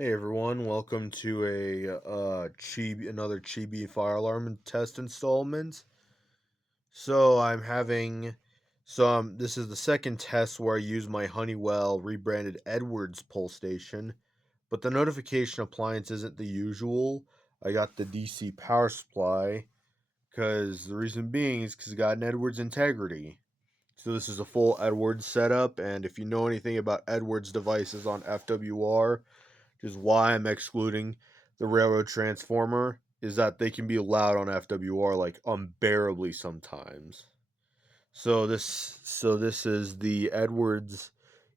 Hey everyone, welcome to another Chibi Fire Alarm Test installment. So I'm having this is the second test where I use my Honeywell rebranded Edwards pull station, but the notification appliance isn't the usual. I got the DC power supply because the reason being is because it got an Edwards integrity. So this is a full Edwards setup, and if you know anything about Edwards devices on FWR, which is why I'm excluding the railroad transformer, is that they can be loud on FWR like unbearably sometimes. So this is the Edwards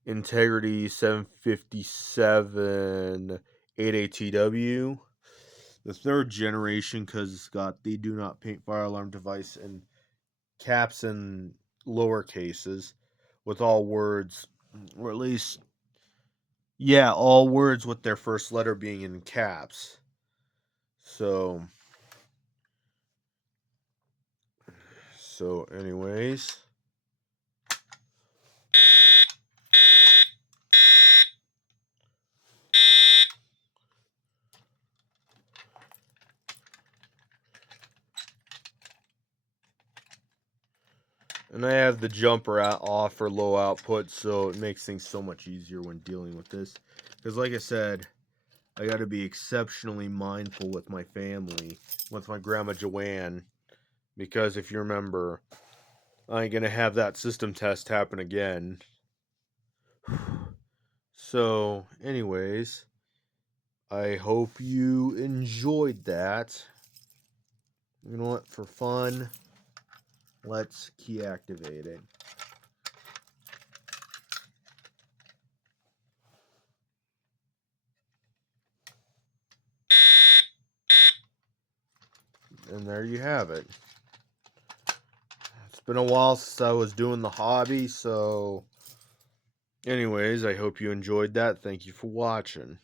Integrity 757 8ATW, the third generation, because it's got the do not paint fire alarm device in caps and lower cases, with all words, or at least all words with their first letter being in caps. So, anyways, and I have the jumper off for low output, so it makes things so much easier when dealing with this. Because, like I said, I got to be exceptionally mindful with my family, with my grandma Joanne, because if you remember, I ain't gonna have that system test happen again. So, anyways, I hope you enjoyed that. You know what? For fun, let's key activate it. And there you have it. It's been a while since I was doing the hobby, so anyways, I hope you enjoyed that. Thank you for watching.